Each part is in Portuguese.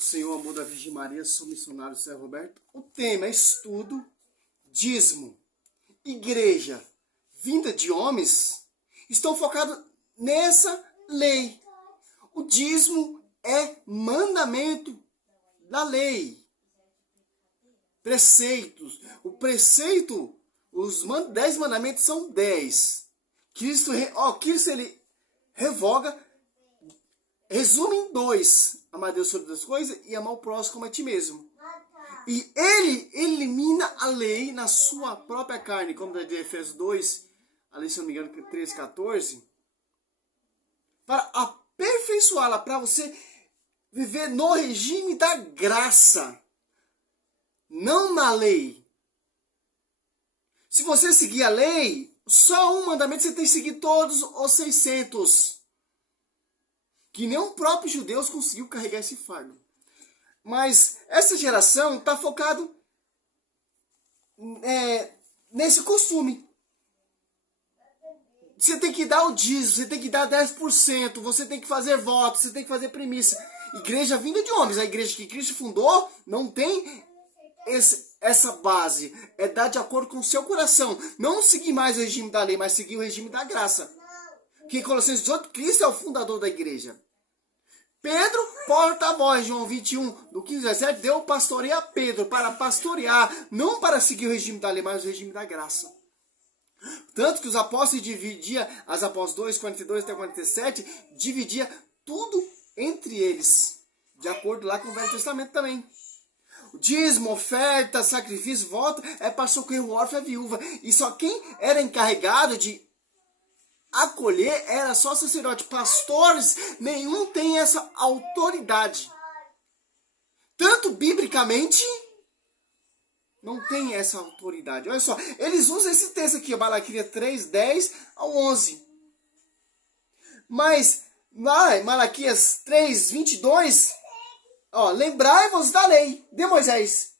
O Senhor, amor da Virgem Maria, sou missionário Sérgio Roberto. O tema é estudo, dízimo, igreja, vinda de homens. Estou focado nessa lei. O dízimo é mandamento da lei. Preceitos. O preceito, os 10 mandamentos são 10. Cristo ele revoga, resume em 2. Amar Deus sobre as coisas e amar o próximo como a ti mesmo. E ele elimina a lei na sua própria carne, como da de Efésios 2, ali se não me engano, 13, 14, para aperfeiçoá-la, para você viver no regime da graça, não na lei. Se você seguir a lei, só um mandamento você tem que seguir todos os 600. Que nem o próprio judeu conseguiu carregar esse fardo. Mas essa geração está focado nesse costume. Você tem que dar o dízimo, você tem que dar 10%, você tem que fazer voto, você tem que fazer premissa. Igreja vinda de homens, a igreja que Cristo fundou não tem essa base. É dar de acordo com o seu coração. Não seguir mais o regime da lei, mas seguir o regime da graça. Que Colossenses 18, Cristo é o fundador da igreja. Pedro, porta-voz, João 21, do 15 ao 17, deu pastoreio a Pedro para pastorear, não para seguir o regime da lei, mas o regime da graça. Tanto que os apóstolos dividiam, as apóstolos 2, 42 até 47, dividia tudo entre eles, de acordo lá com o Velho Testamento também. O dízimo, oferta, sacrifício, voto, é para socorrer o órfão e a viúva. E só quem era encarregado de acolher era só sacerdote. Pastores, nenhum tem essa autoridade. Tanto biblicamente, não tem essa autoridade. Olha só, eles usam esse texto aqui, Malaquias 3, 10 ao 11. Mas, lá, Malaquias 3, 22, lembrai-vos da lei de Moisés,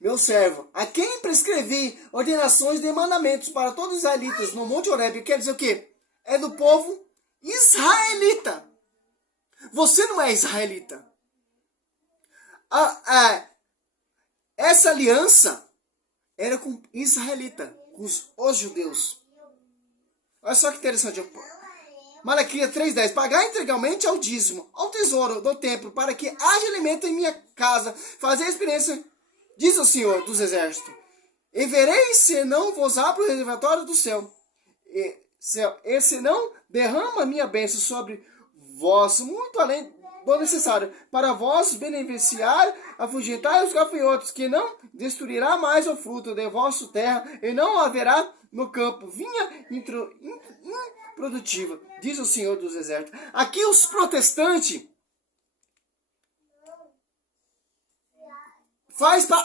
meu servo, a quem prescrevi ordenações de mandamentos para todos os israelitas no Monte Horebe. Quer dizer o quê? É do povo israelita. Você não é israelita. Essa aliança era com israelita, com os judeus. Olha só que interessante. Malaquias 3,10. Pagar integralmente ao dízimo, ao tesouro do templo, para que haja alimento em minha casa. Fazer a experiência, diz o Senhor dos Exércitos. E vereis se não vos abro o reservatório do céu. E se não derrama minha bênção sobre vós, muito além do necessário, para vós beneficiar, afugentar os gafanhotos, que não destruirá mais o fruto de vossa terra, e não haverá no campo vinha improdutiva, diz o Senhor dos Exércitos. Aqui os protestantes faz para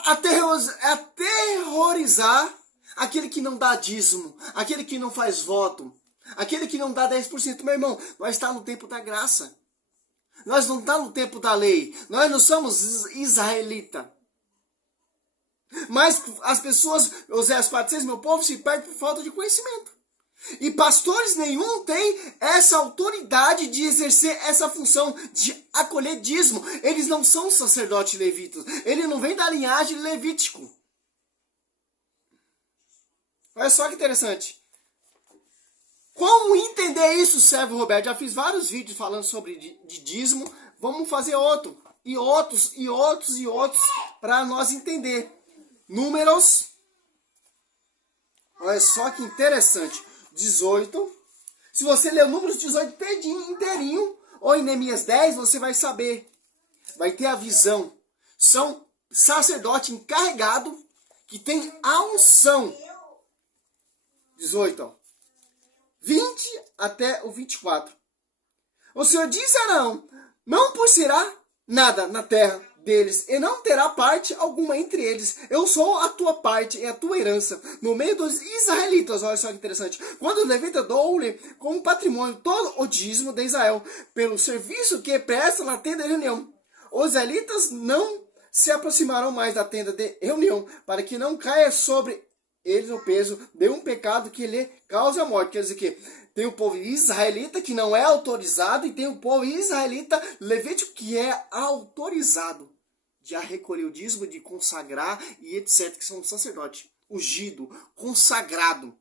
aterrorizar aquele que não dá dízimo, aquele que não faz voto, aquele que não dá 10%. Meu irmão, nós estamos no tempo da graça. Nós não estamos no tempo da lei. Nós não somos israelitas. Mas as pessoas, Oséias 4,6, meu povo se perde por falta de conhecimento. E pastores nenhum tem essa autoridade de exercer essa função de acolher dízimo. Eles não são sacerdotes levitas. Ele não vem da linhagem levítico. Olha só que interessante. Como entender isso, Sérgio Roberto? Já fiz vários vídeos falando sobre dízimo. Vamos fazer outro. E outros, para nós entender. Números. Olha só que interessante. 18. Se você ler o Números 18 inteirinho, ou em Neemias 10, você vai saber. Vai ter a visão. São sacerdote encarregado que tem a unção. 18, 20 até o 24. O Senhor disse a Arão: não possuirá nada na terra deles, e não terá parte alguma entre eles. Eu sou a tua parte e a tua herança no meio dos israelitas. Olha só que interessante. Quando o levita dou-lhe como patrimônio todo o dízimo de Israel, pelo serviço que presta na tenda de reunião. Os israelitas não se aproximarão mais da tenda de reunião, para que não caia sobre eles o peso de um pecado que lhe cause a morte. Quer dizer que Tem o povo israelita que não é autorizado e tem o povo israelita levítico que é autorizado de recolher o dízimo, de consagrar e etc, que são sacerdote, ungido, consagrado.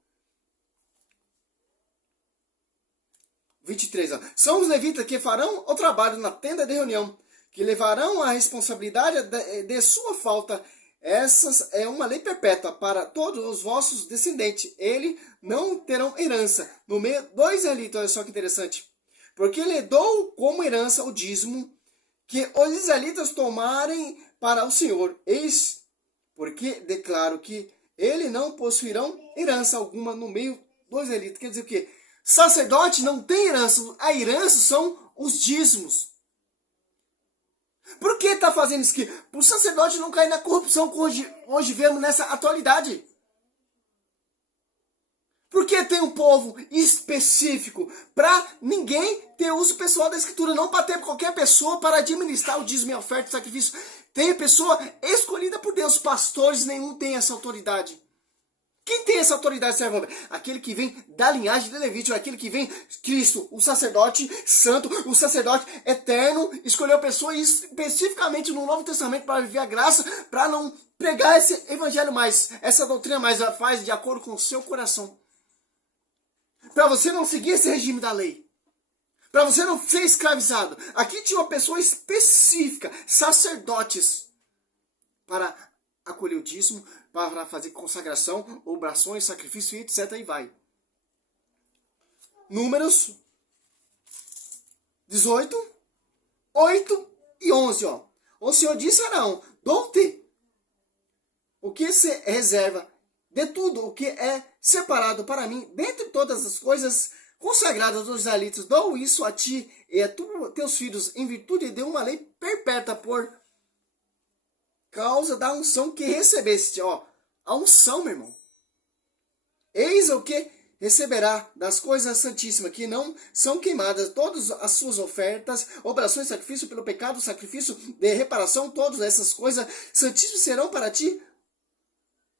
23, ó. São os levitas que farão o trabalho na tenda de reunião, que levarão a responsabilidade de sua falta. Essas é uma lei perpétua para todos os vossos descendentes. Eles não terão herança no meio dos israelitas. Olha só que interessante. Porque lhe dou como herança o dízimo que os israelitas tomarem para o Senhor. Eis porque declaro que eles não possuirão herança alguma no meio dos israelitas. Quer dizer o quê? Sacerdote não tem herança. A herança são os dízimos. Por que está fazendo isso aqui? Para o sacerdote não cair na corrupção que hoje vemos nessa atualidade. Porque tem um povo específico para ninguém ter uso pessoal da escritura, não para ter qualquer pessoa para administrar o dízimo e a oferta e sacrifício. Tem pessoa escolhida por Deus, pastores, nenhum tem essa autoridade. Quem tem essa autoridade, servo? Aquele que vem da linhagem de Levítico, aquele que vem Cristo, o sacerdote santo, o sacerdote eterno, escolheu pessoas especificamente no Novo Testamento para viver a graça, para não pregar esse evangelho mais, essa doutrina mais, faz de acordo com o seu coração. Para você não seguir esse regime da lei. Para você não ser escravizado. Aqui tinha uma pessoa específica, sacerdotes, para acolher o dízimo, para fazer consagração, obrações, sacrifício, etc. E vai. Números 18, 8 e 11. Ó. O Senhor disse a Arão, dou-te o que se reserva de tudo o que é separado para mim, dentre todas as coisas consagradas dos israelitas, dou isso a ti e a teus filhos, em virtude de uma lei perpétua por causa da unção que recebeste. Ó, a unção, meu irmão. Eis o que receberá das coisas santíssimas, que não são queimadas, todas as suas ofertas, oblações, sacrifício pelo pecado, sacrifício de reparação, todas essas coisas santíssimas serão para ti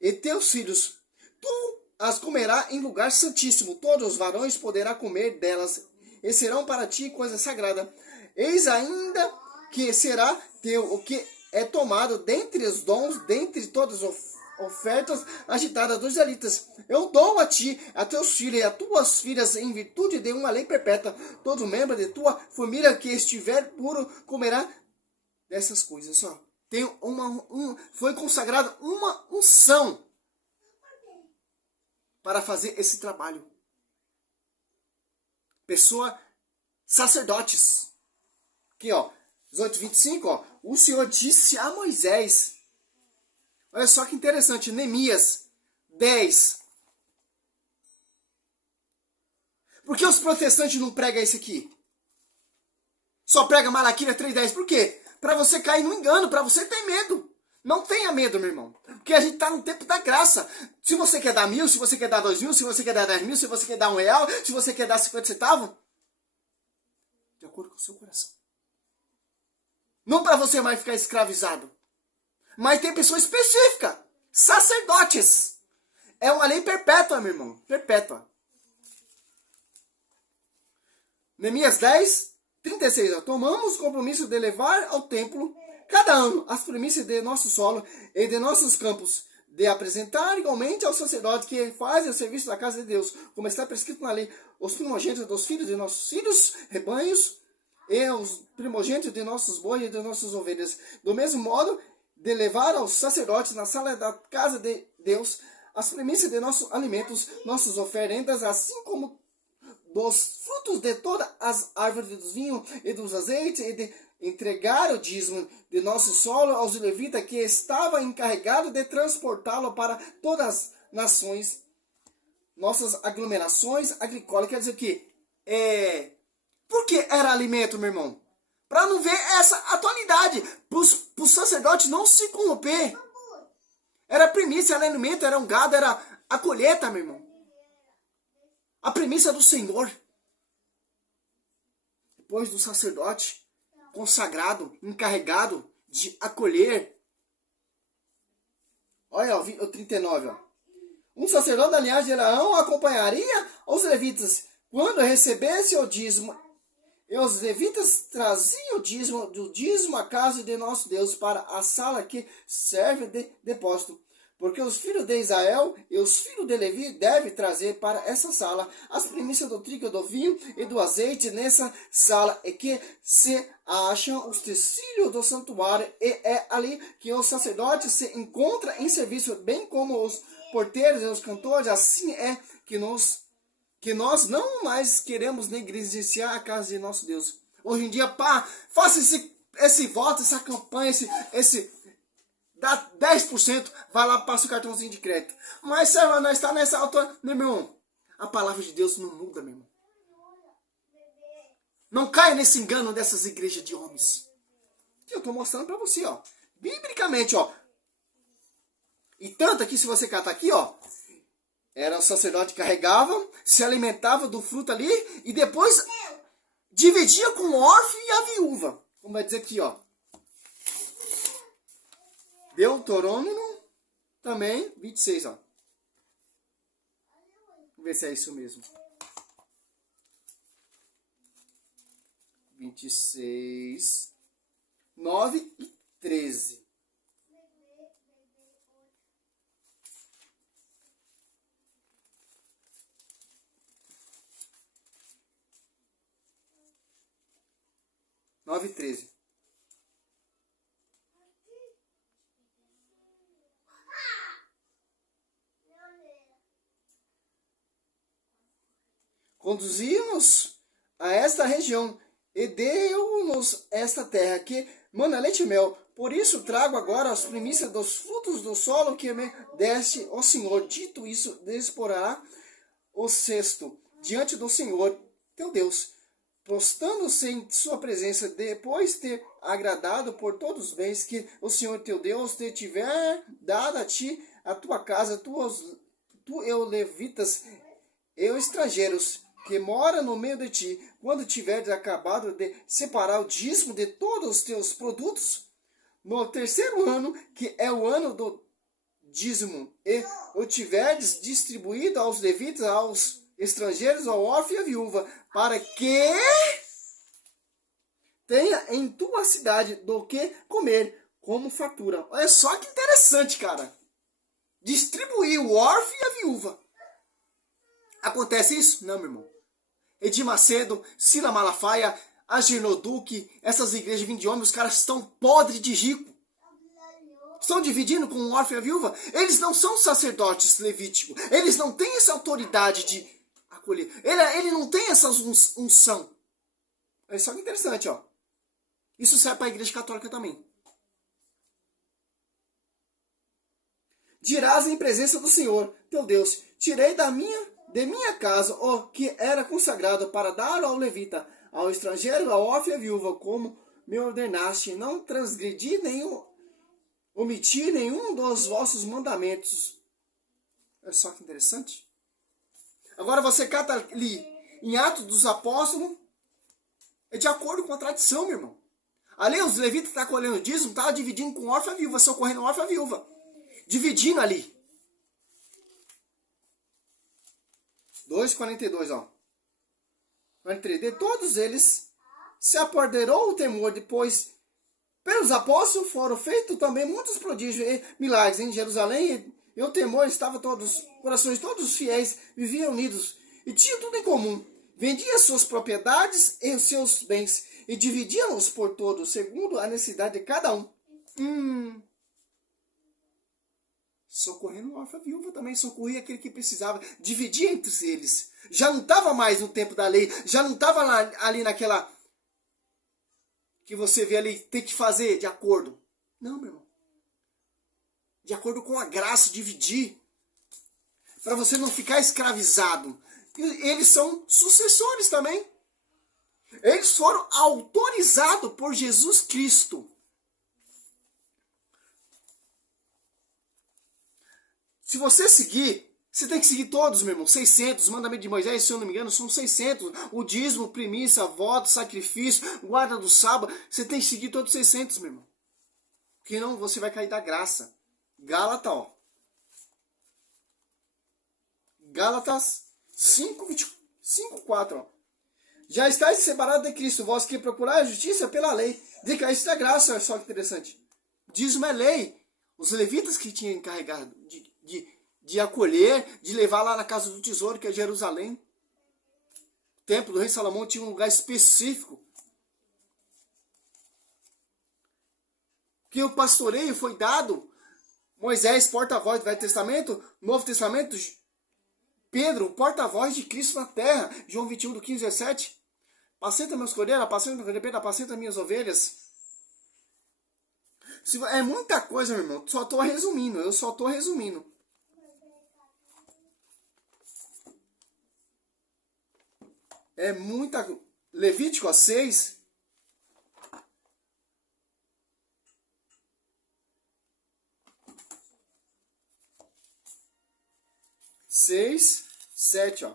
e teus filhos. Tu as comerás em lugar santíssimo, todos os varões poderá comer delas, e serão para ti coisa sagrada. Eis ainda que será teu o que é tomado dentre os dons, dentre todas as ofertas agitadas dos israelitas. Eu dou a ti, a teus filhos e a tuas filhas, em virtude de uma lei perpétua. Todo membro de tua família que estiver puro comerá dessas coisas. Só tem foi consagrada uma unção para fazer esse trabalho. Pessoa, sacerdotes. Aqui, ó, 18:25, ó. O Senhor disse a Moisés. Olha só que interessante, Neemias 10. Por que os protestantes não pregam isso aqui? Só prega Malaquias 3:10. Por quê? Para você cair no engano, para você ter medo. Não tenha medo, meu irmão. Porque a gente está no tempo da graça. Se você quer dar 1.000, se você quer dar 2.000, se você quer dar 10.000, se você quer dar R$1, se você quer dar 50 centavos, de acordo com o seu coração. Não para você mais ficar escravizado. Mas tem pessoa específica. Sacerdotes. É uma lei perpétua, meu irmão. Perpétua. Neemias 10:36. Ó. Tomamos o compromisso de levar ao templo cada ano as primícias de nosso solo e de nossos campos, de apresentar igualmente ao sacerdote que faz o serviço da casa de Deus, como está prescrito na lei, os primogênitos dos filhos de nossos filhos, rebanhos, e os primogênitos de nossos bois e de nossas ovelhas. Do mesmo modo, de levar aos sacerdotes na sala da casa de Deus as primícias de nossos alimentos, nossas oferendas, assim como dos frutos de todas as árvores dos vinhos e dos azeites, e de entregar o dízimo de nosso solo aos levitas, que estava encarregado de transportá-lo para todas as nações, nossas aglomerações agrícolas. Quer dizer que por que era alimento, meu irmão? Para não ver essa atualidade, para os sacerdotes não se corromper. Era primícia, era alimento, era um gado, era a colheita, meu irmão. A primícia do Senhor. Depois do sacerdote consagrado, encarregado de acolher. Olha o 39, ó. Um sacerdote da linhagem de Arão acompanharia os levitas Quando recebesse o dízimo, e os levitas traziam do dízimo à casa de nosso Deus para a sala que serve de depósito. Porque os filhos de Israel e os filhos de Levi devem trazer para essa sala as primícias do trigo, do vinho e do azeite nessa sala, e que se acham os utensílios do santuário, e é ali que os sacerdotes se encontram em serviço, bem como os porteiros e os cantores. Assim é que nós não mais queremos negligenciar a casa de nosso Deus. Hoje em dia, pá, faça esse voto, essa campanha, dá 10%, vai lá, passa o cartãozinho de crédito. Mas, serva, nós está nessa altura, meu irmão, a palavra de Deus não muda, meu irmão. Não caia nesse engano dessas igrejas de homens. Que eu estou mostrando para você, ó. Biblicamente, ó. E tanto aqui, se você catar aqui, ó. Era o sacerdote que carregava, se alimentava do fruto ali, e depois dividia com o órfão e a viúva. Como vai dizer aqui, ó. Deuteronômio também, 26, ó. Vamos ver se é isso mesmo. 26, 9 e 13. Nove e 13. Conduzi-nos a esta região e deu-nos esta terra que mana leite e mel. Por isso trago agora as primícias dos frutos do solo que me deste, ó Senhor. Dito isso, disporá o cesto diante do Senhor teu Deus, prostando-se em sua presença, depois de ter agradado por todos os bens que o Senhor teu Deus te tiver dado a ti, a tua casa, tu e os levitas e os estrangeiros que mora no meio de ti, quando tiveres acabado de separar o dízimo de todos os teus produtos, no terceiro ano, que é o ano do dízimo, e o tiveres distribuído aos levitas, aos estrangeiros, ao órfão e à viúva, para que tenha em tua cidade do que comer, como fartura. Olha só que interessante, cara. Distribuir o órfão e a viúva. Acontece isso? Não, meu irmão. Edir Macedo, Sila Malafaia, Agenoduque, essas igrejas vindo de homem, os caras estão podres de rico. Estão dividindo com o órfão e a viúva. Eles não são sacerdotes levíticos. Eles não têm essa autoridade de acolher. Ele não tem essa unção. É só que interessante, ó. Isso serve para a igreja católica também. Dirás em presença do Senhor, teu Deus, tirei de minha casa o que era consagrado para dar ao levita, ao estrangeiro, ao órfão e à viúva, como me ordenaste, não transgredi nem omiti nenhum dos vossos mandamentos. Olha só que interessante. Agora você cata ali em Atos dos Apóstolos, é de acordo com a tradição, meu irmão. Ali os levitas que estavam colhendo o dízimo, estavam dividindo com órfão e a viúva, socorrendo o órfão e a viúva. Dividindo ali. 2,42, ó. 43. De todos eles se apoderou o temor, depois pelos apóstolos foram feitos também muitos prodígios e milagres em Jerusalém, e o temor estava todos, corações todos os fiéis viviam unidos e tinham tudo em comum. Vendiam suas propriedades e os seus bens e dividiam-os por todos, segundo a necessidade de cada um. Socorrendo o órfão e a viúva também, socorria aquele que precisava, dividia entre eles. Já não estava mais no tempo da lei, já não estava ali naquela que você vê ali, tem que fazer de acordo. Não, meu irmão. De acordo com a graça, dividir. Para você não ficar escravizado. Eles são sucessores também. Eles foram autorizados por Jesus Cristo. Se você seguir, você tem que seguir todos, meu irmão. 600, mandamento de Moisés, se eu não me engano, são 600. O dízimo, primícia, voto, sacrifício, guarda do sábado. Você tem que seguir todos os 600, meu irmão. Porque não, você vai cair da graça. Gálatas, ó. Gálatas 5, 5:4, ó. Já estáis separados de Cristo, vós que procurai a justiça pela lei, decaíste da graça. Olha só que interessante. Dízimo é lei. Os levitas que tinham encarregado de acolher, de levar lá na casa do tesouro, que é Jerusalém. O templo do rei Salomão tinha um lugar específico. Que o pastoreio foi dado. Moisés, porta-voz do Velho Testamento, Novo Testamento, Pedro, porta-voz de Cristo na terra. João 21, do 15 ao 17. Apacenta meus cordeiros, apacenta minhas ovelhas. É muita coisa, meu irmão. Só estou resumindo. Eu só estou resumindo. É muita... Levítico 6. 6, 7, ó.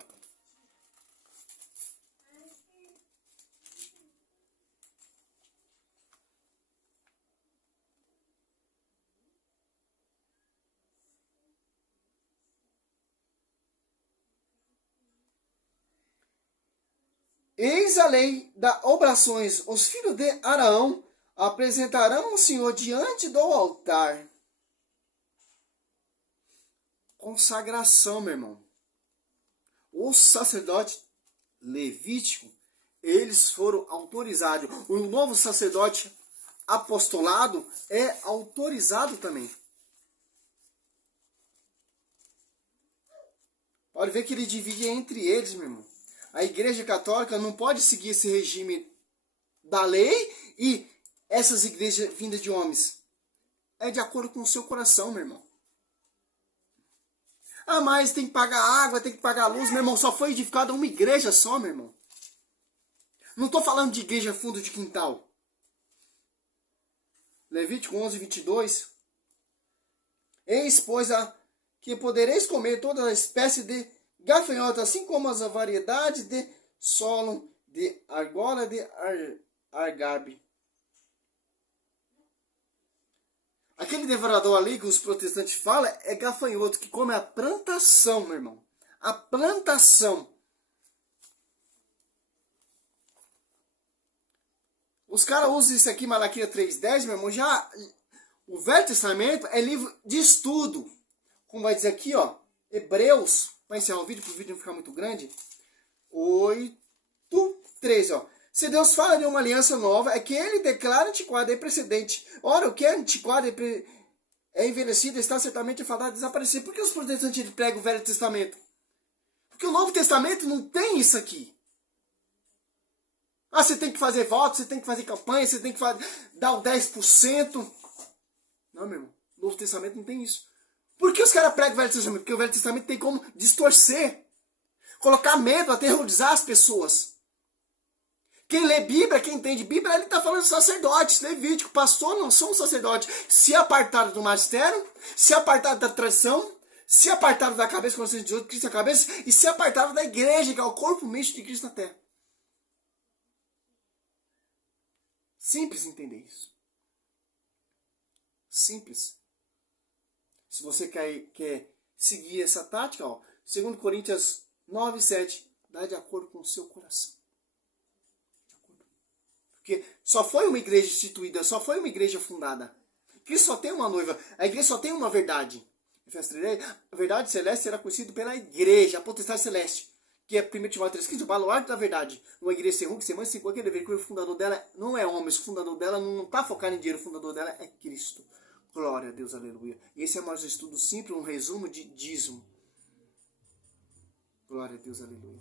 Eis a lei das oblações. Os filhos de Araão apresentarão o Senhor diante do altar. Consagração, meu irmão. O sacerdote levítico, eles foram autorizados. O novo sacerdote apostolado é autorizado também. Pode ver que ele divide entre eles, meu irmão. A Igreja Católica não pode seguir esse regime da lei e essas igrejas vindas de homens. É de acordo com o seu coração, meu irmão. Ah, mas tem que pagar água, tem que pagar luz. Meu irmão, só foi edificada uma igreja só, meu irmão. Não estou falando de igreja fundo de quintal. Levítico 11, 22. Eis, pois, que podereis comer toda a espécie de gafanhotos, assim como as variedades de solo, de argola, de argabe. Aquele devorador ali que os protestantes falam é gafanhoto, que come a plantação, meu irmão. A plantação. Os caras usam isso aqui, Malaquias 3:10, meu irmão. Já o Velho Testamento é livro de estudo. Como vai dizer aqui, ó. Hebreus, para encerrar o vídeo, para o vídeo não ficar muito grande. 8:13, ó. Se Deus fala de uma aliança nova, é que ele declara antiquada e precedente. Ora, o que é antiquado é envelhecido, está certamente fadado a desaparecer. Por que os protestantes pregam o Velho Testamento? Porque o Novo Testamento não tem isso aqui. Ah, você tem que fazer voto, você tem que fazer campanha, você tem que dar o 10%. Não, meu irmão. O Novo Testamento não tem isso. Por que os caras pregam o Velho Testamento? Porque o Velho Testamento tem como distorcer, colocar medo, aterrorizar as pessoas. Quem lê Bíblia, quem entende Bíblia, ele está falando de sacerdotes, levítico, pastor não são sacerdotes. Se apartaram do magistério, se apartaram da tradição, se apartaram da cabeça, como vocês dizem, Cristo é a cabeça, e se apartaram da igreja, que é o corpo místico de Cristo na terra. Simples entender isso. Simples. Se você quer seguir essa tática, ó, 2 Coríntios 9:7, dá de acordo com o seu coração. Porque só foi uma igreja instituída, só foi uma igreja fundada. Cristo só tem uma noiva, a igreja só tem uma verdade. A verdade celeste será conhecida pela igreja, a potestade celeste, que é 1 Timóteo 3,15, o baluarte da verdade. Uma igreja sem ruim, sem mãe, sem qualquer dever, que o fundador dela não é homem, o fundador dela não está focado em dinheiro, o fundador dela é Cristo. Glória a Deus, aleluia. E esse é mais um estudo simples, um resumo de dízimo. Glória a Deus, aleluia.